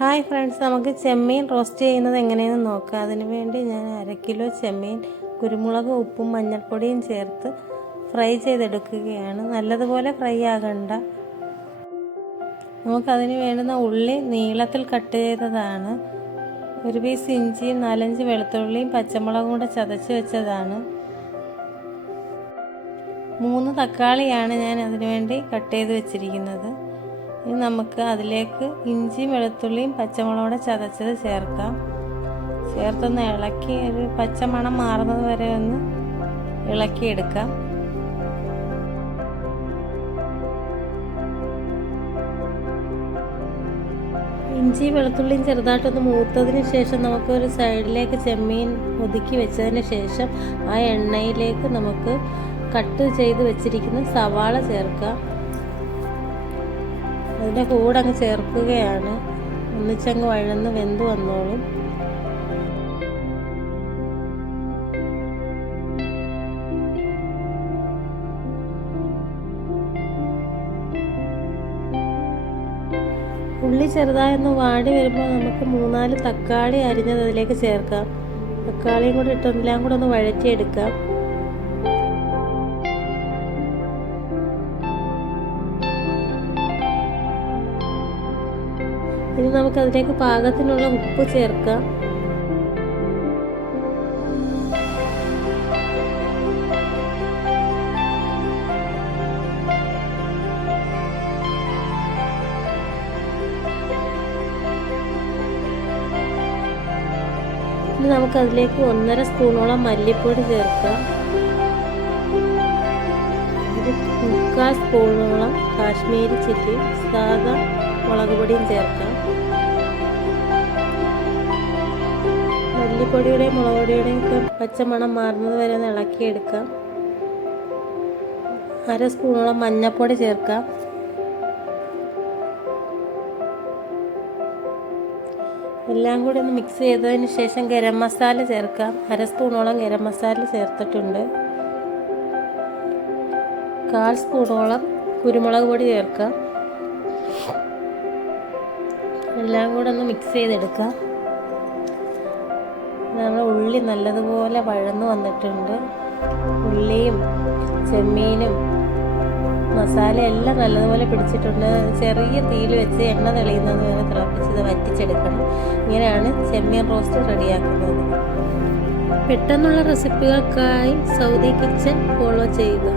Hi friends, നമുക്ക് ചെമ്മീൻ roast ചെയ്യുന്നത് എങ്ങനെയെന്ന് നോക്കാം. അതിനു വേണ്ടി ഞാൻ 1/2 കിലോ ചെമ്മീൻ കുരുമുളകും ഉപ്പും മഞ്ഞൾപ്പൊടിയും ചേർത്ത് ഫ്രൈ ചെയ്തെടുക്കുകയാണ്. നല്ലതുപോലെ ഫ്രൈ ആകണ്ട. നമുക്കതിന് വേണ്ടുന്ന ഉള്ളി നീളത്തിൽ കട്ട് ചെയ്തതാണ്. ഒരു പീസ് ഇഞ്ചിയും 4-5 വെളുത്തുള്ളിയും പച്ചമുളകും കൂടെ ചതച്ച് വെച്ചതാണ്. 3 തക്കാളിയാണ് ഞാൻ അതിനു വേണ്ടി കട്ട് ചെയ്ത് വെച്ചിരിക്കുന്നത്. ഇനി നമുക്ക് അതിലേക്ക് ഇഞ്ചിയും വെളുത്തുള്ളിയും പച്ചമുളകൂടെ ചതച്ചത് ചേർക്കാം. ചേർത്തൊന്ന് ഇളക്കി ഒരു പച്ചമണം മാറുന്നത് വരെ ഒന്ന് ഇളക്കിയെടുക്കാം. ഇഞ്ചി വെളുത്തുള്ളിയും ചെറുതായിട്ടൊന്ന് മൂത്തതിന് ശേഷം നമുക്ക് ഒരു സൈഡിലേക്ക് ചെമ്മീൻ ഒതുക്കി വെച്ചതിന് ശേഷം ആ എണ്ണയിലേക്ക് നമുക്ക് കട്ട് ചെയ്ത് വെച്ചിരിക്കുന്ന സവാള ചേർക്കാം. അതിൻ്റെ കൂടെ അങ്ങ് ചേർക്കുകയാണ്. ഒന്നിച്ചങ്ങ് വഴന്ന് വെന്ത് വന്നോളും. ഉള്ളി ചെറുതായൊന്ന് വാടി വരുമ്പോൾ നമുക്ക് 3-4 തക്കാളി അരിഞ്ഞത് അതിലേക്ക് ചേർക്കാം. തക്കാളിയും കൂടി ഇട്ടെല്ലാം കൂടെ ഒന്ന് വഴറ്റിയെടുക്കാം. ഇനി നമുക്കതിലേക്ക് പാകത്തിനുള്ള ഉപ്പ് ചേർക്കാം. ഇനി നമുക്കതിലേക്ക് 1.5 സ്പൂണോളം മല്ലിപ്പൊടി ചേർക്കാം. 1/4 സ്പൂണോളം കാശ്മീരി ചില്ലി സാദാ മുളക് പൊടിയും ചേർക്കാം. മല്ലിപ്പൊടിയുടെയും മുളക് പൊടിയുടെയും ഒക്കെ പച്ചമണം മാറുന്നത് വരെ ഒന്ന് ഇളക്കിയെടുക്കാം. 1/2 സ്പൂണോളം മഞ്ഞൾപ്പൊടി ചേർക്കാം. എല്ലാം കൂടി ഒന്ന് മിക്സ് ചെയ്തതിന് ശേഷം ഗരം മസാല ചേർക്കാം. 1/2 സ്പൂണോളം ഗരം മസാല ചേർത്തിട്ടുണ്ട്. 1/4 സ്പൂണോളം കുരുമുളക് പൊടി ചേർക്കാം. എല്ലാം കൂടെ ഒന്ന് മിക്സ് ചെയ്തെടുക്കാം. നമ്മുടെ ഉള്ളി നല്ലതുപോലെ വഴന്നു വന്നിട്ടുണ്ട്. ഉള്ളിയും ചെമ്മീനും മസാല എല്ലാം നല്ലതുപോലെ പിടിച്ചിട്ടുണ്ട്. ചെറിയ തീയിൽ വെച്ച് എണ്ണ തെളിയുന്നത് വരെ തിളപ്പിച്ചത് വറ്റിച്ചെടുക്കണം. ഇങ്ങനെയാണ് ചെമ്മീൻ റോസ്റ്റ് റെഡിയാക്കുന്നത്. പെട്ടെന്നുള്ള റെസിപ്പികൾക്കായി സൗദി കിച്ചൻ ഫോളോ ചെയ്യുക.